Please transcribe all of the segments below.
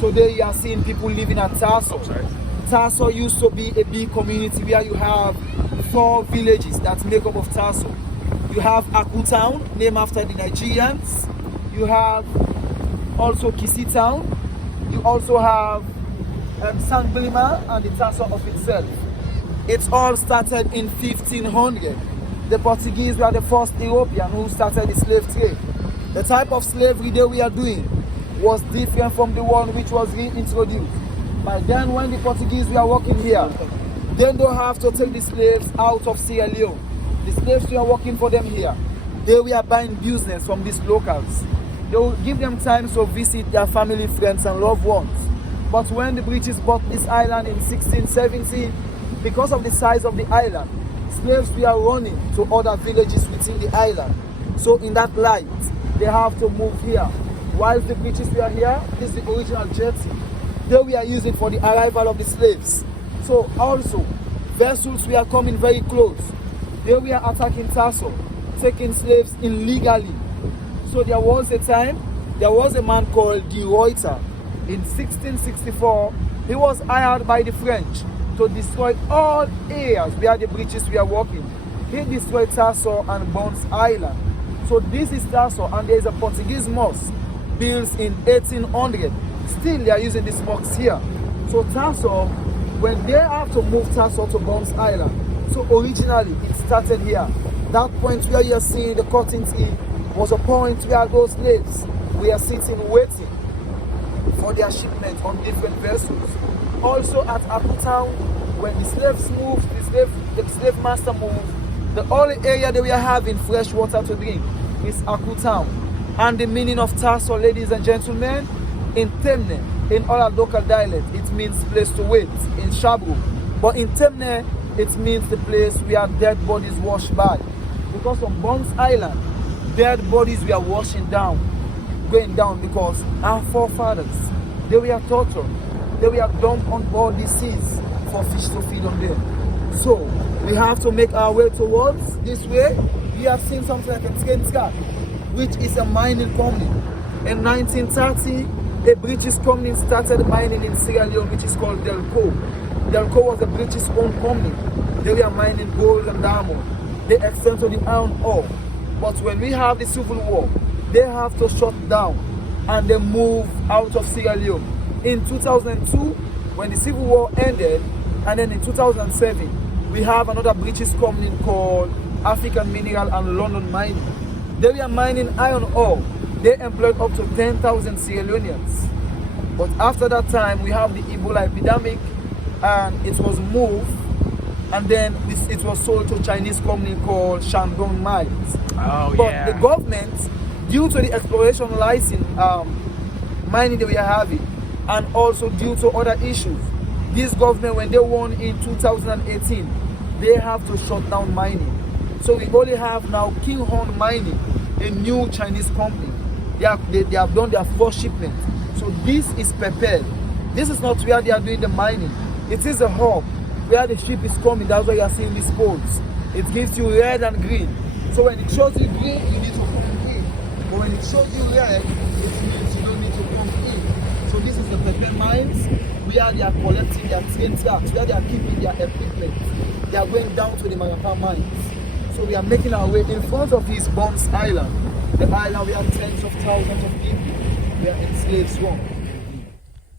Today you are seeing people living at Tasso. Tasso used to be a big community where you have 4 villages that make up of Tasso. You have Aku Town, named after the Nigerians. You have also Kisi Town. You also have San Blima and the Tasso of itself. It all started in 1500. The Portuguese were the first European who started the slave trade. The type of slavery that we are doing was different from the one which was reintroduced. By then, when the Portuguese were working here, they don't have to take the slaves out of Sierra Leone. The slaves were working for them here. They were buying business from these locals. They will give them time to visit their family, friends, and loved ones. But when the British bought this island in 1670, because of the size of the island, slaves were running to other villages within the island. So in that light, they have to move here. While the British were here, this is the original jetty. They were using for the arrival of the slaves. So also, vessels were coming very close. They were attacking Tasso, taking slaves illegally. So there was a time, there was a man called De Ruyter. In 1664, he was hired by the French to destroy all areas where the British were working. He destroyed Tasso and Bunce Island. So this is Tasso, and there is a Portuguese mosque built in 1800. Still they are using these mosques here. So Tasso, when they have to move Tasso to Bunce Island, so originally it started here. That point where you are seeing the cotton tea was a point where those slaves were sitting waiting for their shipment on different vessels. Also at Aku Town, when the slaves moved, the slave master moved, the only area they were having fresh water to drink is Aku Town. And the meaning of Tasso, ladies and gentlemen, in Temne, in other local dialect, it means place to wait, in Shabru. But in Temne, it means the place where dead bodies wash by. Because on Bunce Island, dead bodies were washing down, going down, because our forefathers, they were tortured. They were dumped on board the seas for fish to feed on them. So we have to make our way towards this way. We have seen something like a Tskentska, which is a mining company. In 1930, a British company started mining in Sierra Leone, which is called Delco. Delco was a British-owned company. They were mining gold and diamond. They extend to the iron ore. But when we have the civil war, they have to shut down and they move out of Sierra Leone. In 2002, when the civil war ended, and then in 2007, we have another British company called African Mineral and London Mining. They were mining iron ore. They employed up to 10,000 Sierra Leoneans. But after that time, we have the Ebola epidemic, and it was moved, and then it was sold to a Chinese company called Shandong Mines. Oh, but yeah. the government, due to the exploration license mining that we are having, and also due to other issues, this government, when they won in 2018, they have to shut down mining. So we only have now Kinghorn Mining, a new Chinese company. They have done their first shipment. So this is prepared. This is not where they are doing the mining. It is a hub where the ship is coming. That's why you are seeing these poles. It gives you red and green. So when it shows you green, you need to come in. But when it shows you red, it means you don't need to come in. So this is the prepared mines where they are collecting their tin taps, where they are keeping their equipment. They are going down to the Marapa mines. So we are making our way in front of this Bunce Island. The island where tens of thousands of people were enslaved swamp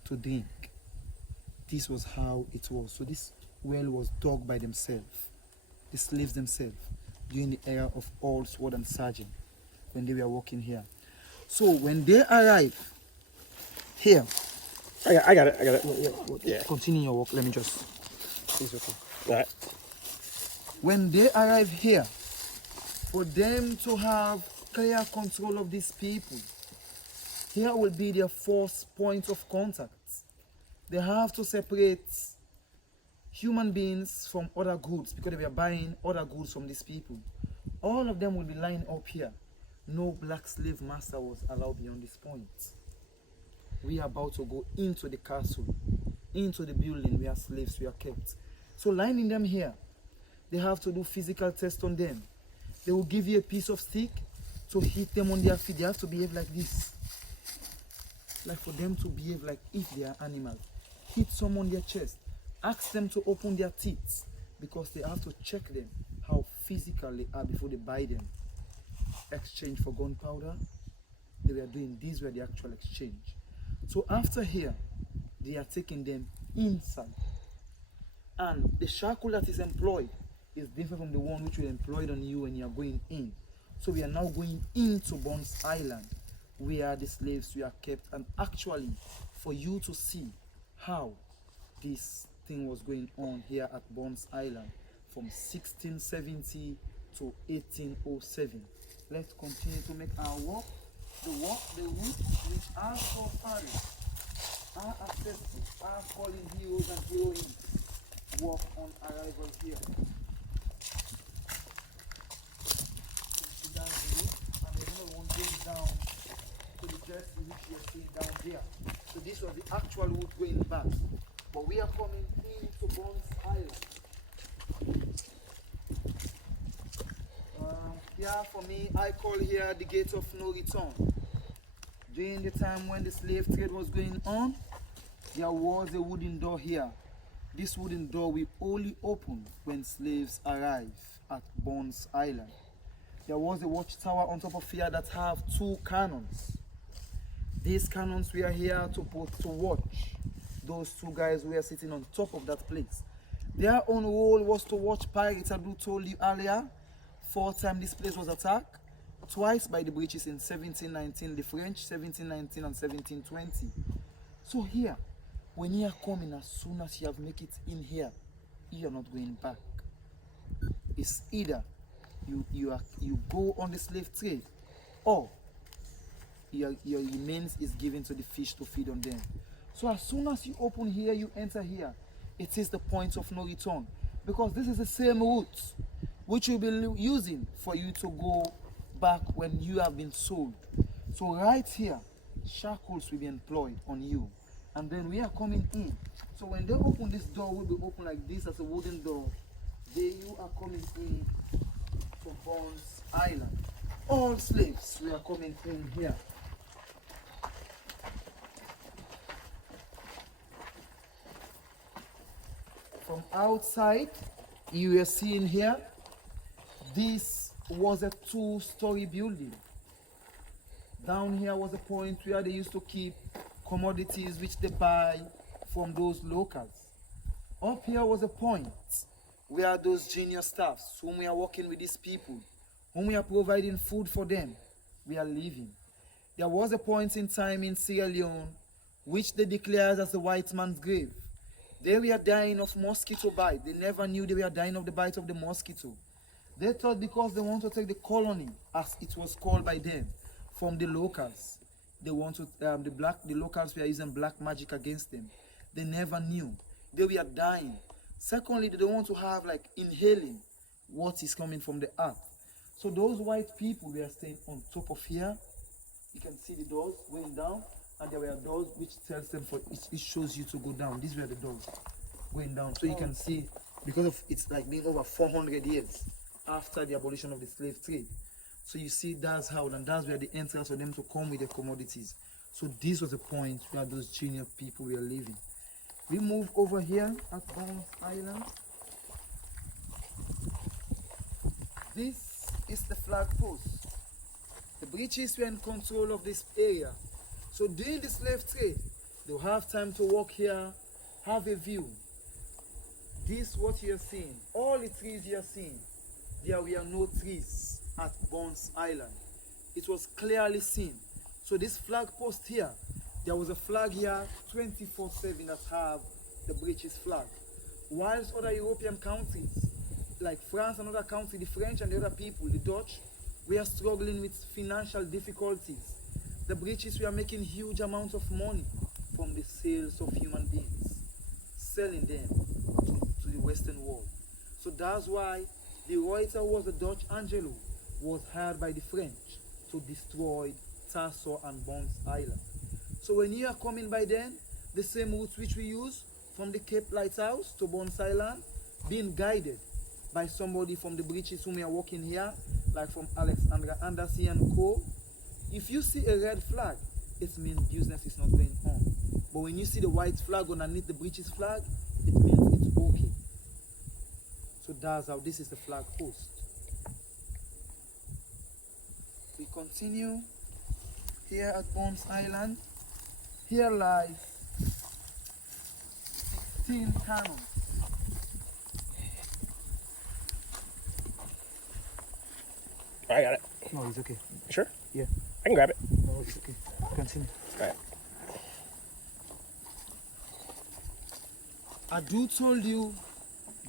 to drink. This was how it was. So this well was dug by themselves, the slaves themselves, during the era of old sword and sergeant, when they were working here. So when they arrived here, I got it. Yeah. Continue your work. Let me just. It's okay. All right. When they arrive here, for them to have clear control of these people, here will be their first point of contact. They have to separate human beings from other goods, because they were buying other goods from these people. All of them will be lined up here. No black slave master was allowed beyond this point. We are about to go into the castle, into the building where slaves were kept. So lining them here, they have to do physical tests on them. They will give you a piece of stick to hit them on their feet. They have to behave like this. like for them to behave like if they are animals. Hit some on their chest. Ask them to open their teeth because they have to check them how physical they are before they buy them. Exchange for gunpowder. They were doing these were the actual exchange. So after here, they are taking them inside. And the shackle that is employed is different from the one which we employed on you when you are going in. So we are now going into Bunce Island, where the slaves were kept, and actually for you to see how this thing was going on here at Bunce Island from 1670 to 1807. Let's continue to make our walk. The route which our forefathers, our ancestors, our fallen heroes and heroines walk on arrival here. So that's the route, and there's another one going down to the jersey which you are seeing down there. So this was the actual route going back. But we are coming into Bunce Island. Here for me, I call here the gate of no return. During the time when the slave trade was going on, there was a wooden door here. This wooden door will only open when slaves arrive at Bunce Island. There was a watchtower on top of here that have 2 cannons. These cannons were here to watch those 2 guys who were sitting on top of that place. Their own role was to watch pirates, as I told you earlier. 4 times this place was attacked, twice by the British in 1719, the French 1719 and 1720. So here, when you are coming, as soon as you have make it in here, you are not going back. It's either you go on the slave trade, or your remains is given to the fish to feed on them. So as soon as you open here, you enter here, it is the point of no return, because this is the same route which you'll be using for you to go back when you have been sold. So right here, shackles will be employed on you, and then we are coming in. So when they open this door, will be open like this as a wooden door. There you are coming in to Bunce Island. All slaves, we are coming in here. From outside, you are seeing here, this was a 2-story building. Down here was a point where they used to keep commodities which they buy from those locals. Up here was a point where those junior staffs, whom we are working with these people, whom we are providing food for them, we are living. There was a point in time in Sierra Leone which they declared as the white man's grave. They were dying of mosquito bite. They never knew they were dying of the bite of the mosquito. They thought because they want to take the colony, as it was called by them, from the locals. They want to, the locals were using black magic against them. They never knew. They were dying. Secondly, they don't want to have like inhaling what is coming from the earth. So those white people were staying on top of here. You can see the doors going down, and there were doors which tells them it shows you to go down. These were the doors going down. So you can see, because of it's like being over 400 years after the abolition of the slave trade. So you see that's how, and that's where the entrance for them to come with the commodities. So this was the point where those junior people were living. We move over here at Bunce Island. This is the flag post. The British were in control of this area. So during the slave trade, they'll have time to walk here, have a view. This what you're seeing. All the trees you're seeing, there were no trees at Bunce Island. It was clearly seen. So this flag post here, there was a flag here 24/7 that have the British flag. Whilst other European countries, like France and other countries, the French and the other people, the Dutch, we are struggling with financial difficulties. The British were making huge amounts of money from the sales of human beings, selling them to the Western world. So that's why the Reuter, who was the Dutch Angelo, was hired by the French to destroy Nassau and Bunce Island. So when you are coming by then, the same route which we use from the Cape Lighthouse to Bunce Island, being guided by somebody from the British whom we are working here, like from Alexander Anderson and Co. If you see a red flag, it means business is not going on. But when you see the white flag underneath the British flag, it means it's okay. So that's how this is the flag post. We continue here at Bunce Island. Here lies 16 cannons. I got it. No, it's okay. Sure? Yeah. I can grab it. No, it's okay. Continue. All right. Adu told you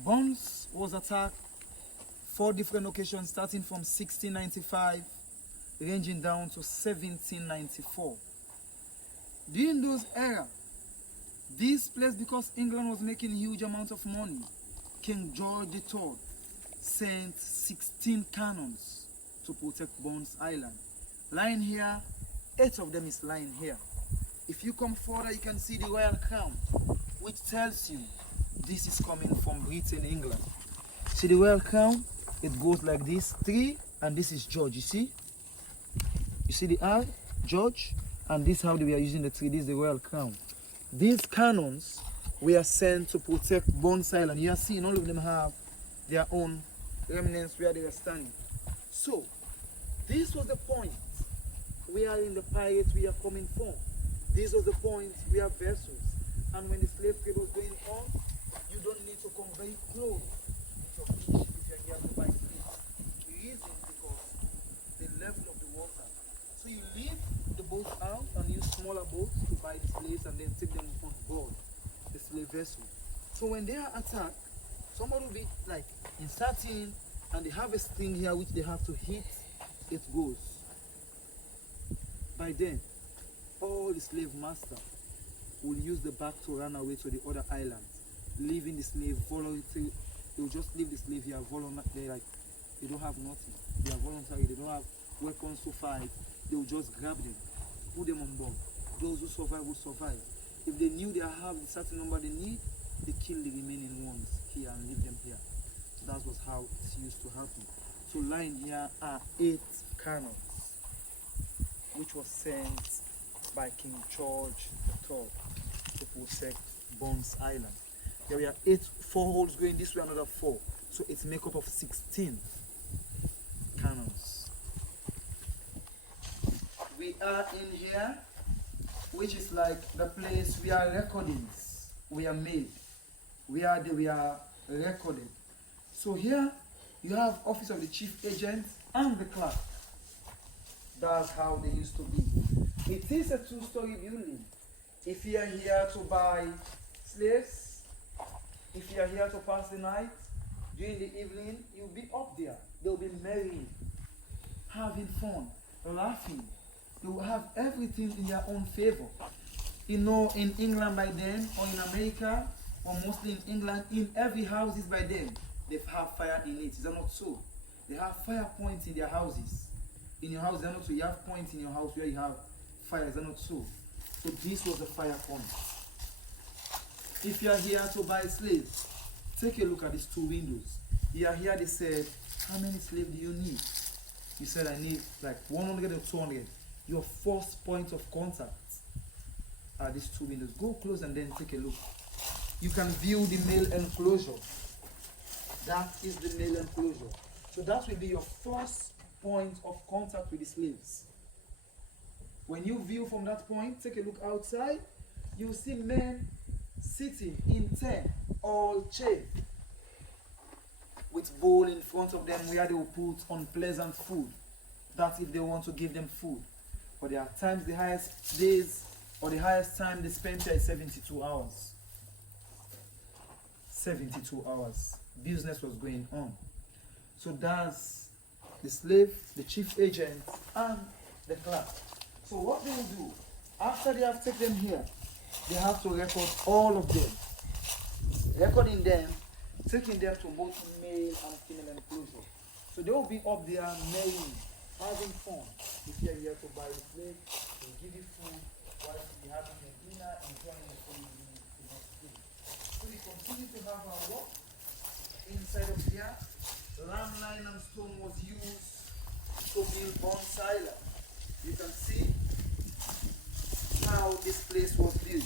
Bunce was attacked 4 different occasions starting from 1695 ranging down to 1794. During those era, this place, because England was making huge amounts of money, King George III sent 16 cannons to protect Bunce Island. Lying here, 8 of them is lying here. If you come further, you can see the Royal Crown, which tells you this is coming from Britain, England. See the Royal Crown? It goes like this, 3, and this is George, you see? You see the R, George, and this is how they were using the 3, this is the Royal Crown. These cannons were sent to protect Bunce Island. You are seeing all of them have their own remnants where they were standing. So, this was the point where in the pirates we are coming from. This was the point where vessels, and when the slave trade was going on, you don't need to come very close with your fish if you're here to buy slaves. The reason is because the level of the water. So you leave the boat out and use smaller boats to buy the slaves and then take them on board the slave vessel. So when they are attacked, somebody will be like inserting and they have a string here which they have to hit, it goes. By then, all the slave master will use the back to run away to the other islands, leaving the slave voluntary. They will just leave the slave here voluntary. They don't have nothing. They are voluntary. They don't have weapons to fight. They will just grab them, put them on board. Those who survive will survive. If they knew they have the certain number they need, they kill the remaining ones here and leave them here. So that was how it used to happen. So lying here are 8 cannons, which was sent by King George III to protect Bunce Island. There were 4 holes going this way, another 4. So it's made up of 16 cannons. We are in here, which is like the place where recordings were made, where they were recorded. So here you have office of the chief agent and the clerk. That's how they used to be. It is a 2-story building. If you are here to buy slaves, if you are here to pass the night, during the evening, you'll be up there. They'll be merry, having fun, laughing. They will have everything in their own favor. You know, in England by then, or in America, or mostly in England, in every house is by then, they have fire in it. Is that not so? They have fire points in their houses. In your house, not so. You have points in your house where you have fire. Is that not so? So this was the fire point. If you are here to buy slaves, take a look at these 2 windows. You are here, they said, how many slaves do you need? You said, I need like 100 or 200. Your first point of contact are these 2 windows. Go close and then take a look. You can view the male enclosure. That is the male enclosure. So that will be your first point of contact with the slaves. When you view from that point, take a look outside, you will see men sitting in 10, all chained, with bowl in front of them where they will put unpleasant food. That's if they want to give them food. But there are times the highest days or the highest time they spend here is 72 hours. 72 hours. Business was going on. So that's the slave, the chief agent, and the clerk. So what they will do, after they have taken them here, they have to record all of them. Recording them, taking them to both male and female enclosure. So they will be up there marrying, having fun. If you are here to buy the slave, they will give you food while you are having a dinner, enjoying the food the next day. So we continue to have our work inside of here. Lamb, and stone was used to build Bunce Island. You can see how this place was built.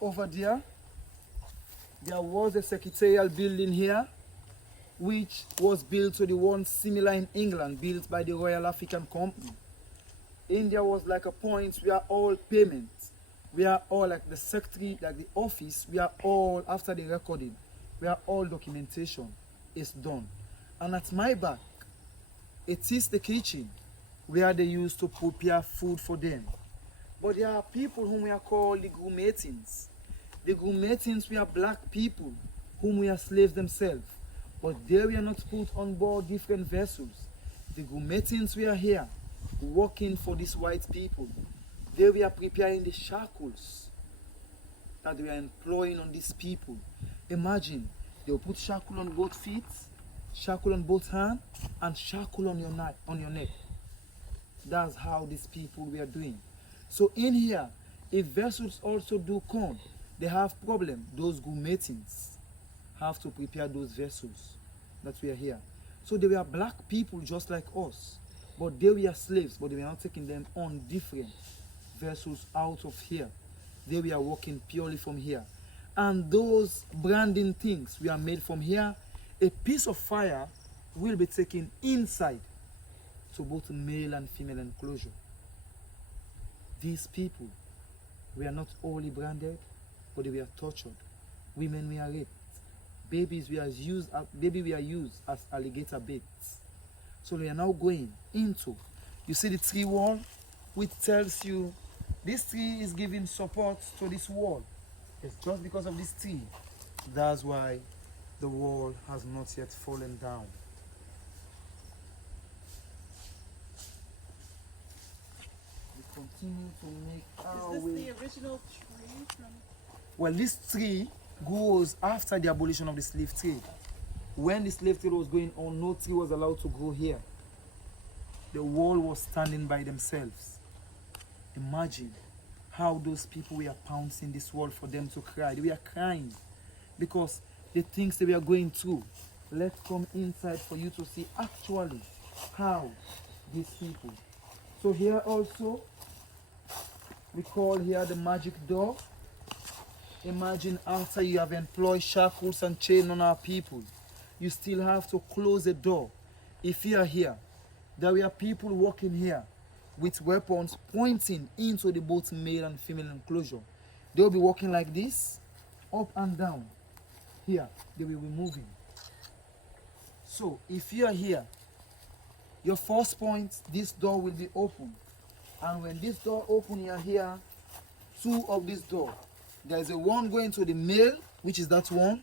Over there was a secretarial building here, which was built to the one similar in England, built by the Royal African Company. India was like a point where all payments, where all like the secretary, like the office, where all after the recording, where all documentation is done. And at my back, it is the kitchen where they used to prepare food for them. But there are people whom we are called the Grumetins. The Grumetins were black people whom were slaves themselves. But they were not put on board different vessels. The Grumetins were here working for these white people. They were preparing the shackles that they were employing on these people. Imagine, they will put shackle on both feet, shackle on both hands, and shackle on your neck. That's how these people were doing. So in here, if vessels also do come, they have problem. Those Grumetins have to prepare those vessels that we are here. So they were black people just like us, but they were slaves, but they were not taking them on different vessels out of here. They were working purely from here. And those branding things were made from here. A piece of fire will be taken inside to both male and female enclosure. These people were not only branded, but they were tortured. Women were raped. Babies were used as alligator baits. So we are now going into, you see the tree wall, which tells you this tree is giving support to this wall. It's just because of this tree. That's why the wall has not yet fallen down. We continue to make our way. Is this the original tree from? Well, this tree grows after the abolition of the slave trade. When the slave trade was going on, no tree was allowed to grow here. The wall was standing by themselves. Imagine how those people were pouncing this wall for them to cry. They were crying because the things they were going through. Let's come inside for you to see actually how these people. So here also, we call here the magic door. Imagine after you have employed shackles and chains on our people, you still have to close the door. If you are here, there were people walking here with weapons pointing into the both male and female enclosure. They will be walking like this, up and down. Here, they will be moving. So, if you are here, your first point, this door will be open. And when this door opens, you are here, two of this door. There is a one going to the male, which is that one,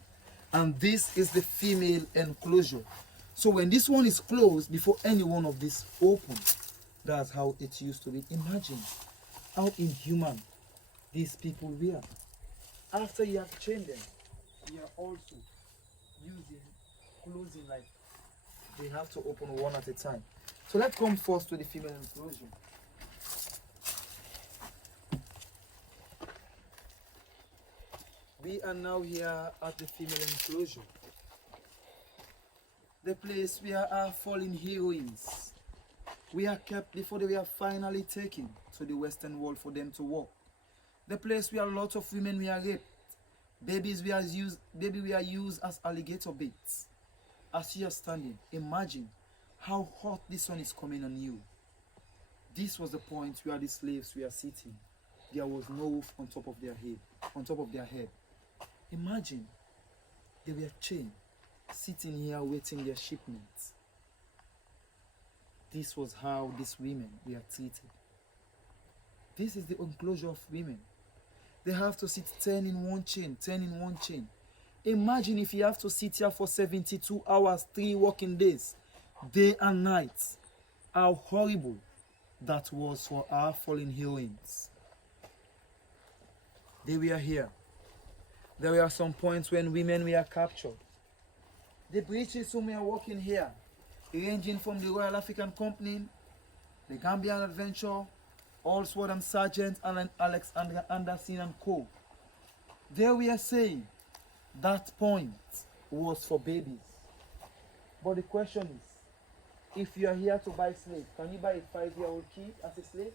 and this is the female enclosure. So when this one is closed, before any one of these open, that's how it used to be. Imagine how inhuman these people were. After you have chained them, you are also using, closing like they have to open one at a time. So let's come first to the female enclosure. We are now here at the female enclosure. The place where our fallen heroines were kept before they were finally taken to the Western world for them to work. The place where lots of women were raped. Babies were used as alligator baits. As you are standing, imagine how hot this sun is coming on you. This was the point where the slaves were sitting. There was no roof on top of their head. Imagine they were chained, sitting here waiting their shipments. This was how these women were treated. This is the enclosure of women. They have to sit 10 in one chain, 10 in one chain. Imagine if you have to sit here for 72 hours, 3 working days, day and night. How horrible that was for our fallen heroines. They were here. There were some points when women were captured. The British who were working here, ranging from the Royal African Company, the Gambian Adventure, Allsworth and Sergeant Alan Alexander Anderson and Co. There we are saying that point was for babies. But the question is, if you are here to buy slave, can you buy a 5-year-old kid as a slave?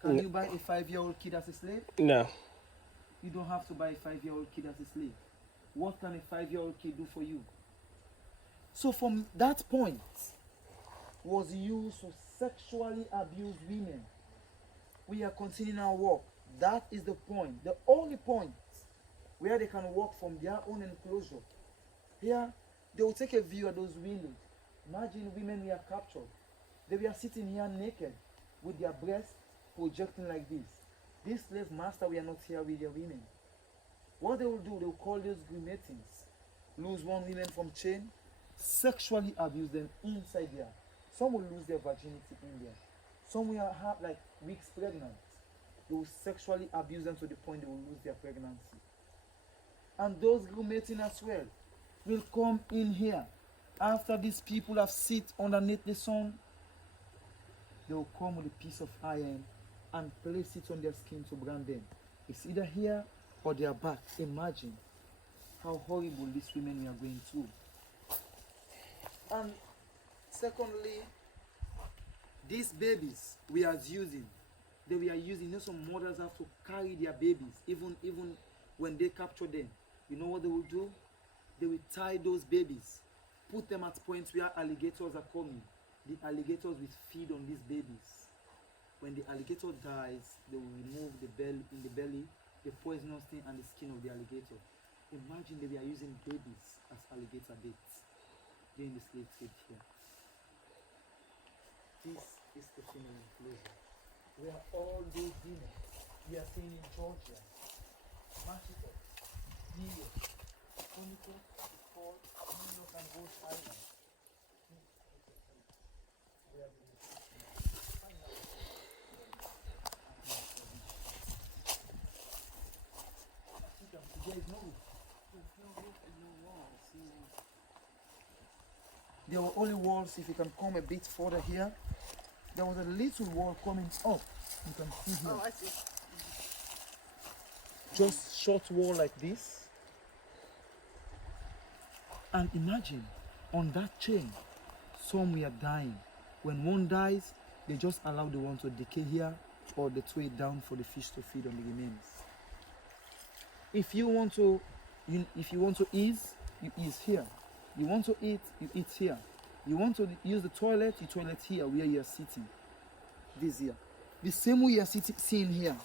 Can you buy a 5-year-old kid as a slave? No. You don't have to buy a 5-year-old kid as a slave. What can a 5-year-old kid do for you? So from that point was used to sexually abuse women. We are continuing our work. That is the point, the only point where they can walk from their own enclosure. Here, they will take a view at those windows. Imagine women were captured. They were sitting here naked with their breasts projecting like this. This slave master were not here with their women. What they will do, they will call those grimatings, lose one woman from chain, sexually abuse them inside there. Some will lose their virginity in there. Some will have like weeks pregnant. They will sexually abuse them to the point they will lose their pregnancy. And those grimating as well will come in here. After these people have sit underneath the sun, they will come with a piece of iron and place it on their skin to brand them. It's either here or their back. Imagine how horrible these women are going through. And secondly, these babies we are using, they were using, you know, some mothers have to carry their babies, even when they capture them. You know what they will do? They will tie those babies, put them at points where alligators are coming. The alligators will feed on these babies. When the alligator dies, they will remove the belly, the poisonous thing and the skin of the alligator. Imagine they were using babies as alligator baits during the slave trade here. This is the female enclosure where all those women we are seeing in Georgia, Machito, New York, Conico, Paul, New York and Bunce Island. There is no roof. No walls. There were only walls. If you can come a bit further here, there was a little wall coming up. You can see here. Oh, I see. Just short wall like this. And imagine, on that chain, some were dying. When one dies, they just allow the one to decay here, or they throw it down for the fish to feed on the remains. If you want to ease, you ease here. You want to eat, you eat here. You want to use the toilet, you toilet here where you are sitting. This here. The same way you are seeing here.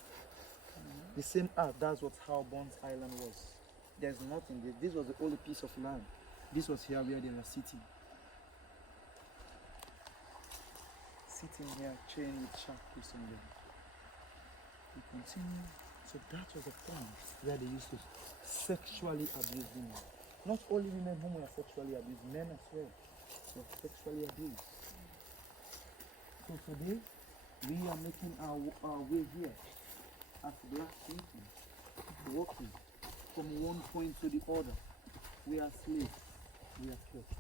The same that's how Bunce Island was. There's nothing there. This was the only piece of land. This was here where they were sitting. Sitting here, chain with sharp piece on them. We continue. So that was the point where they used to sexually abuse women. Not only women whom were sexually abused, men as well were sexually abused. So today, we are making our way here as black people, walking from one point to the other. We are slaves, we are kept.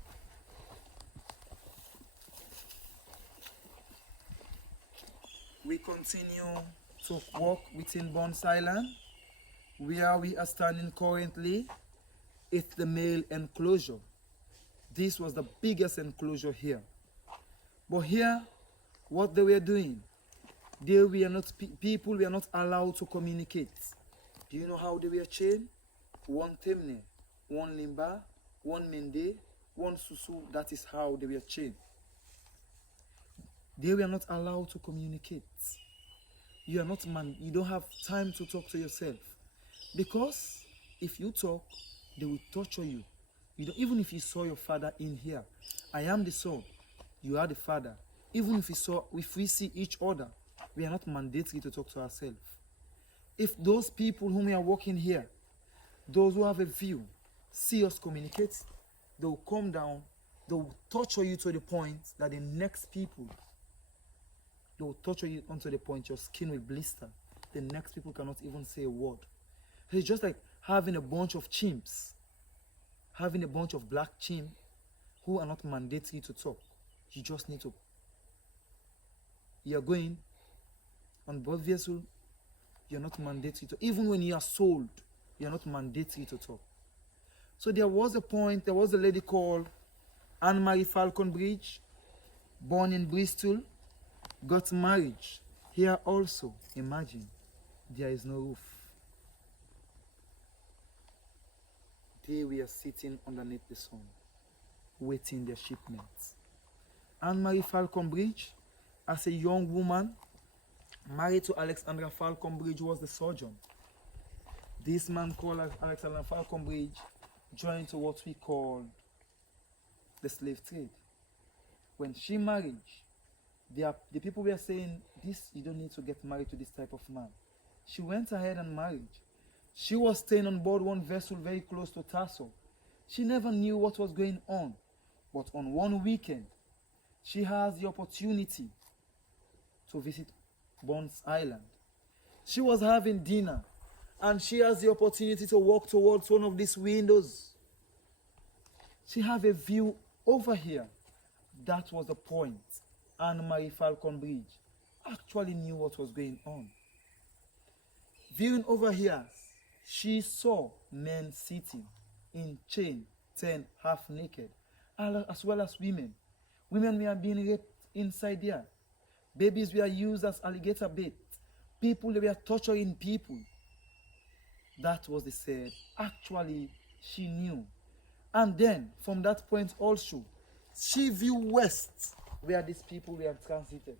We continue to walk within Bunce Island, where we are standing currently. It's the male enclosure. This was the biggest enclosure here. But here, what they were doing, people were not allowed to communicate. Do you know how they were chained? One temne, one limba, one mende, one susu. That is how they were chained. They were not allowed to communicate. You are not man. You don't have time to talk to yourself, because if you talk, they will torture you. Even if you saw your father in here, I am the son, you are the father. Even if we see each other, we are not mandatory to talk to ourselves. If those people whom we are walking here, those who have a view, see us communicate, they will come down, they will torture you to the point that the next people, they will torture you unto the point your skin will blister. The next people cannot even say a word. It's just like having a bunch of chimps, having a bunch of black chimps who are not mandatory to talk. You just need to. You're going on board vessel, you're not mandatory to. Even when you are sold, you're not mandatory to talk. So there was a point, there was a lady called Anne-Marie Falconbridge, born in Bristol, got married. Here also, imagine, there is no roof. They were sitting underneath the sun, waiting their shipments. Anne-Marie Falconbridge, as a young woman, married to Alexandra Falconbridge, who was the surgeon. This man called Alexandra Falconbridge joined to what we call the slave trade. When she married, the people were saying, this, you don't need to get married to this type of man. She went ahead and married. She was staying on board one vessel very close to Tasso. She never knew what was going on. But on one weekend, she has the opportunity to visit Bunce Island. She was having dinner and she has the opportunity to walk towards one of these windows. She have a view over here. That was the point. Anne-Marie Falconbridge actually knew what was going on. Viewing over here, she saw men sitting in chain, 10 half naked, as well as women. Women were being raped inside there. Babies were used as alligator bait. People, they were torturing people. That was the said. Actually, she knew. And then, from that point also, she viewed west, where these people were transited,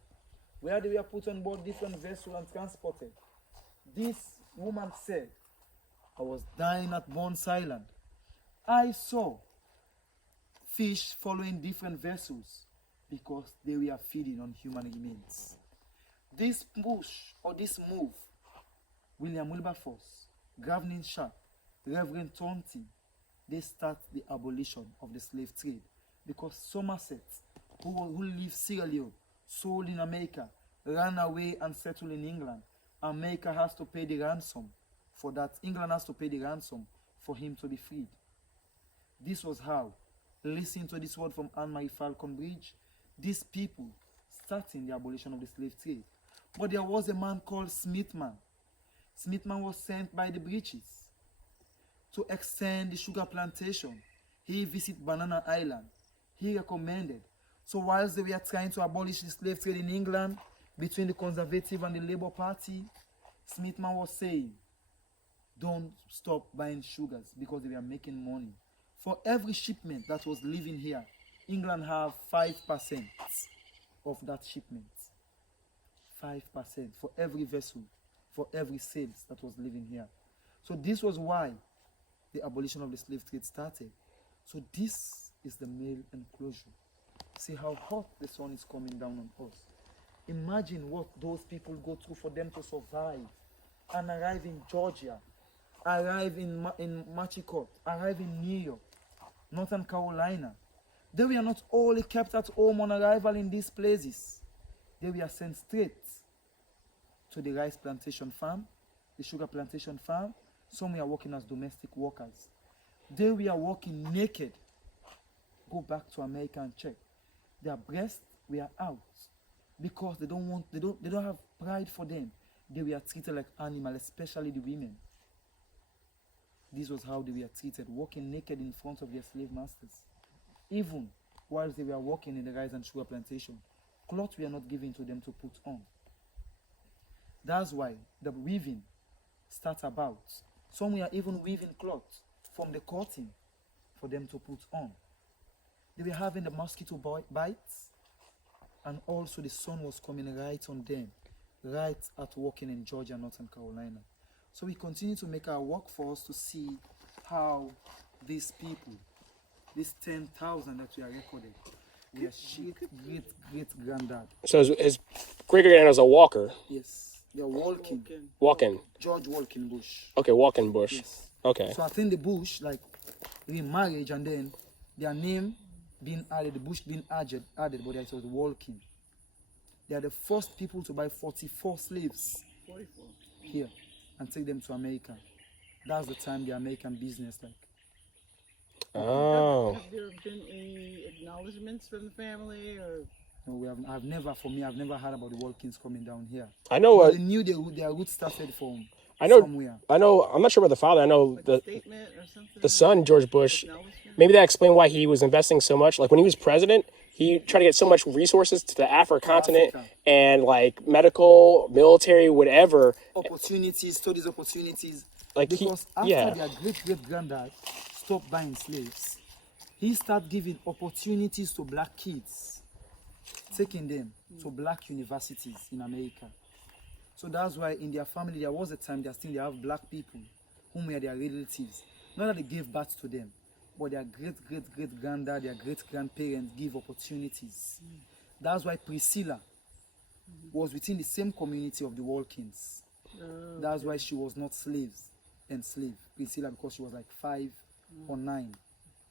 where they were put on board different vessels and transported. This woman said, I was dying at Bunce Island. I saw fish following different vessels because they were feeding on human remains. This push or this move, William Wilberforce, Gavin Sharp, Reverend Taunton, they start the abolition of the slave trade because Somerset, who lived Sierra Leone, sold in America, ran away and settled in England. America has to pay the ransom for that. England has to pay the ransom for him to be freed. This was how, listen to this word from Anne-Marie Falconbridge, these people starting the abolition of the slave trade. But there was a man called Smithman. Smithman was sent by the British to extend the sugar plantation. He visited Banana Island. He recommended. So whilst they were trying to abolish the slave trade in England, between the Conservative and the Labour Party, Smithman was saying, don't stop buying sugars because they were making money. For every shipment that was leaving here, England have 5% of that shipment. 5% for every vessel, for every sales that was leaving here. So this was why the abolition of the slave trade started. So this is the male enclosure. See how hot the sun is coming down on us. Imagine what those people go through for them to survive and arrive in Georgia, arrive in Machicot, arrive in New York, Northern Carolina. They were not only kept at home on arrival in these places. They were sent straight to the rice plantation farm, the sugar plantation farm. Some were working as domestic workers. They were working naked. Go back to America and check. Their breasts were out because they don't have pride for them. They were treated like animals, especially the women. This was how they were treated, walking naked in front of their slave masters. Even while they were working in the rice and sugar plantation, clothes were not given to them to put on. That's why the weaving starts about. Some were even weaving cloth from the cotton for them to put on. They were having the mosquito bites, and also the sun was coming right on them, right at working in Georgia, Northern Carolina. So we continue to make our workforce to see how these people, these 10,000 that we are recorded, we are great-granddad. So his great-granddad was a walker. Yes, they are walking. Walking. George Walking Bush. Okay, walking bush. Yes. Okay. So I think the bush, like remarriage, and then their name being added, the bush being added, but it was walking. They are the first people to buy 44 slaves 44. here and take them to America. That's the time the American business, like. Oh. Have there been any acknowledgments from the family or? No, I've never heard about the Walkins coming down here. I know But what they knew their roots started from I know. somewhere. I know. I'm not sure about the father. I know Like a the statement or something? the son, George Bush. Acknowledgement? Maybe that explained why he was investing so much. Like when he was president, he tried to get so much resources to the African continent Africa. and like medical, military, whatever. Opportunities, studies opportunities. Like Because after yeah. their great-great-granddad stopped buying slaves, he started giving opportunities to black kids, taking them to black universities in America. So that's why in their family there was a time they have black people whom were their relatives. Not that they gave birth to them, but their great-great-great-granddad, their great-grandparents give opportunities. That's why Priscilla was within the same community of the Walkins. That's why she was not enslaved. Priscilla, because she was like 5 or 9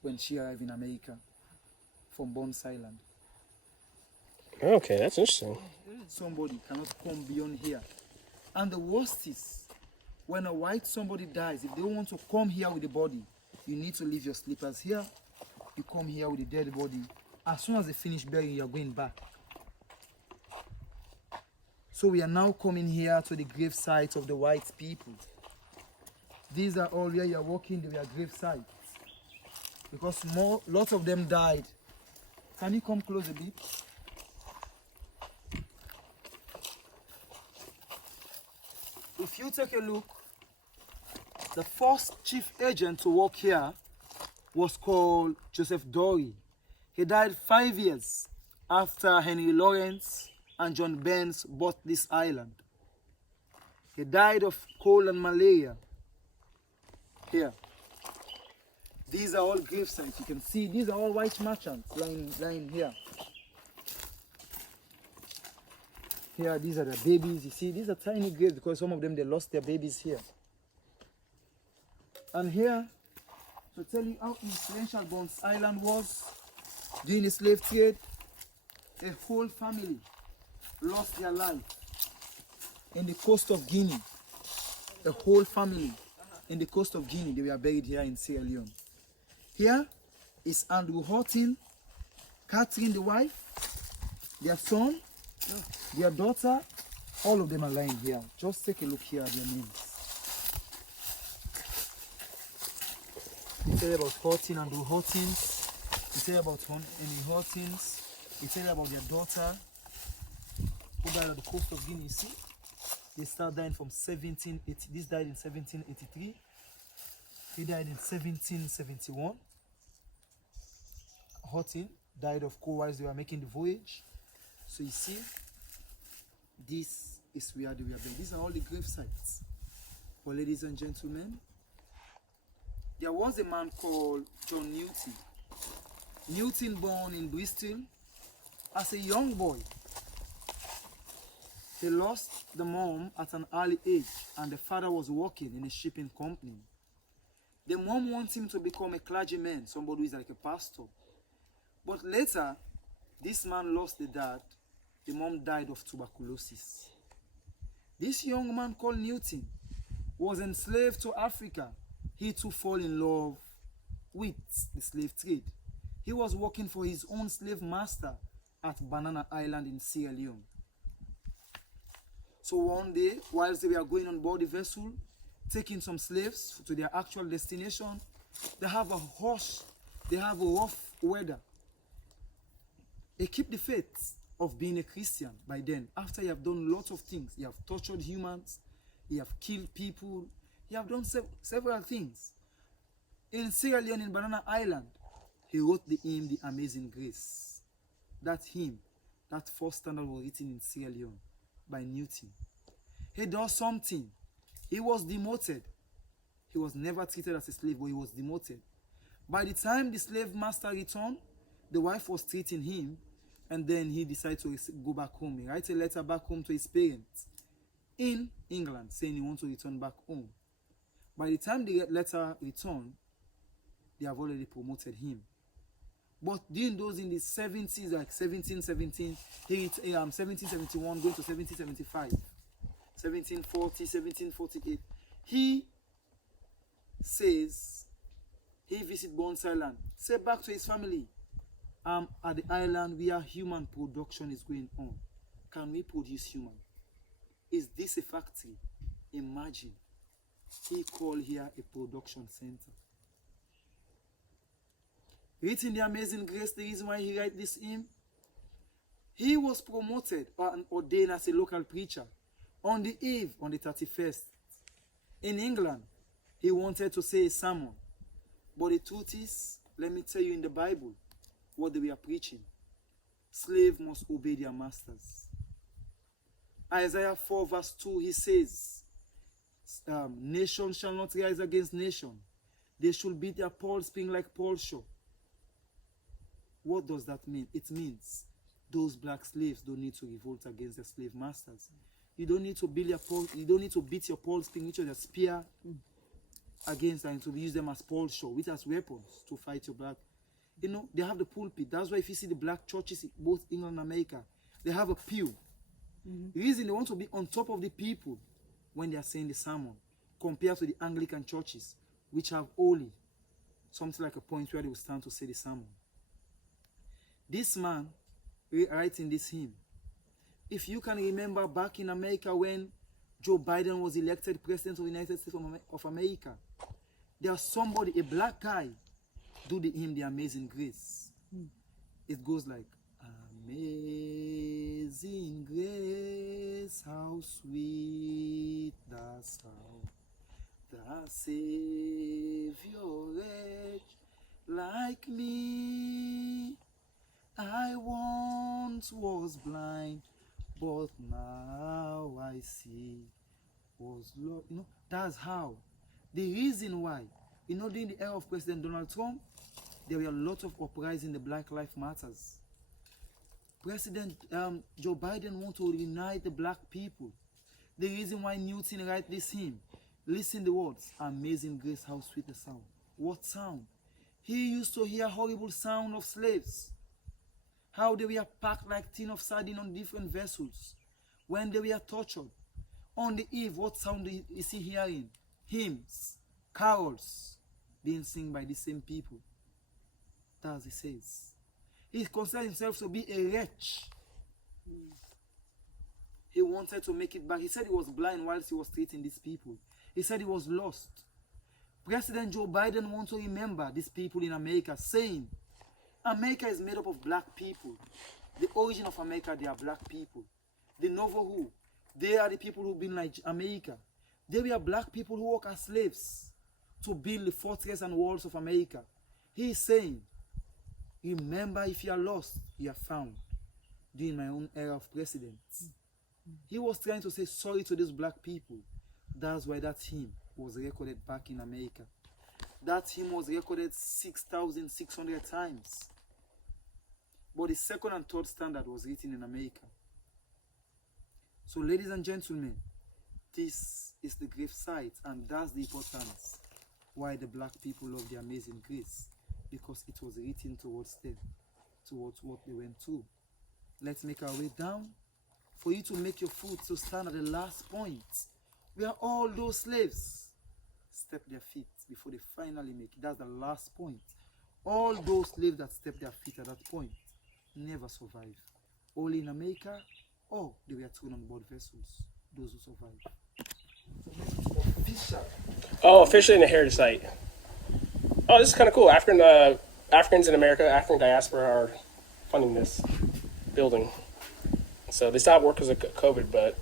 when she arrived in America from Bunce Island. Okay, that's interesting. Somebody cannot come beyond here. And the worst is, when a white somebody dies, if they want to come here with the body, you need to leave your slippers here. You come here with the dead body. As soon as they finish burying, you're going back. So we are now coming here to the grave sites of the white people. These are all where you are walking, they were grave sites. Because lots of them died. Can you come close a bit? If you take a look, the first chief agent to work here was called Joseph Dory. He died 5 years after Henry Lawrence and John Burns bought this island. He died of cold and malaria. Here. These are all grave sites. You can see these are all white merchants lying here. Here, these are the babies. You see, these are tiny graves because some of them, they lost their babies here. And here, to tell you how influential Bunce Island was during the slave trade, a whole family lost their life in the coast of Guinea. A whole family in the coast of Guinea, they were buried here in Sierra Leone. Here is Andrew Horton, Catherine the wife, their son, their daughter, all of them are lying here. Just take a look here at their names. You tell about Horton, Andrew Hortons. You tell about Henry Hortons. You tell about their daughter, who died at the coast of Guinea. You see, they start dying from 1780. This died in 1783. He died in 1771. Horton died of cold whilst they were making the voyage. So you see, this is where they were buried. These are all the grave sites. But ladies and gentlemen, there was a man called John Newton. Newton born in Bristol as a young boy. He lost the mom at an early age and the father was working in a shipping company. The mom wants him to become a clergyman, somebody who is like a pastor. But later, this man lost the dad. The mom died of tuberculosis. This young man called Newton was enslaved to Africa. He too fell in love with the slave trade. He was working for his own slave master at Banana Island in Sierra Leone. So one day, whilst they were going on board the vessel, taking some slaves to their actual destination, they have a rough weather. They keep the faith of being a Christian by then. After you have done lots of things, you have tortured humans, you have killed people, you have done several things. In Sierra Leone, in Banana Island, he wrote the hymn, The Amazing Grace. That hymn, that first standard was written in Sierra Leone by Newton. He does something. He was demoted. He was never treated as a slave, but he was demoted. By the time the slave master returned, the wife was treating him, and then he decided to go back home. He writes a letter back home to his parents in England, saying he wants to return back home. By the time the letter returned, they have already promoted him. But during those in the 70s, like 1717, 1771 going to 1775, 1740, 1748, he says He visit Bunce Island. Say back to his family, at the island where human production is going on. Can we produce human? Is this a factory? Imagine. He called here a production center. Written the Amazing Grace, the reason why he write this hymn, he was promoted and ordained as a local preacher on the eve, on the 31st. In England, he wanted to say a sermon. But the truth is, let me tell you in the Bible, what they were preaching. Slaves must obey their masters. Isaiah 4 verse 2, he says, nation shall not rise against nation. They should beat their pulse-string like Paul Shaw. What does that mean? It means those black slaves don't need to revolt against their slave masters. You don't need to beat your pulse-string, which is a spear, against and to use them as Paul Shaw, which has weapons to fight your black. You know, they have the pulpit. That's why if you see the black churches, both England and America, they have a pew. The reason they want to be on top of the people when they are saying the sermon, compared to the Anglican churches, which have only something like a point where they will stand to say the sermon. This man, writing this hymn, if you can remember back in America when Joe Biden was elected president of the United States of America, there's somebody, a black guy, do the hymn, The Amazing Grace. It goes like, Amazing grace, how sweet the sound, that Savior wretch like me. I once was blind, but now I see. Was Lord, you know, that's how. The reason why, you know, during the era of President Donald Trump, there were a lot of uprising in the Black Lives Matters. President Joe Biden wants to unite the black people. The reason why Newton write this hymn, listen the words, Amazing grace, how sweet the sound. What sound? He used to hear horrible sound of slaves. How they were packed like tin of sardine on different vessels. When they were tortured. On the eve, what sound is he hearing? Hymns, carols, being sung by the same people. That's he says. He considered himself to be a wretch. He wanted to make it back. He said he was blind whilst he was treating these people. He said he was lost. President Joe Biden wants to remember these people in America, saying, America is made up of black people. The origin of America, they are black people. The Navajo, they are the people who built like America. They were black people who work as slaves to build the fortress and walls of America. He is saying, remember, if you are lost, you are found. During my own era of presidents. He was trying to say sorry to these black people. That's why that hymn was recorded back in America. That hymn was recorded 6,600 times. But the second and third standard was written in America. So ladies and gentlemen, this is the grave site, and that's the importance why the black people love the Amazing Grace. Because it was written towards them, towards what they went through. Let's make our way down for you to make your foot to stand at the last point where all those slaves step their feet before they finally make it. That's the last point. All those slaves that step their feet at that point never survive. Only in America, or they were thrown on board vessels. Those who survived. So official. Oh, officially in the heritage site. Oh, this is kind of cool. Africans in America, African diaspora are funding this building. So they stopped work because of COVID, but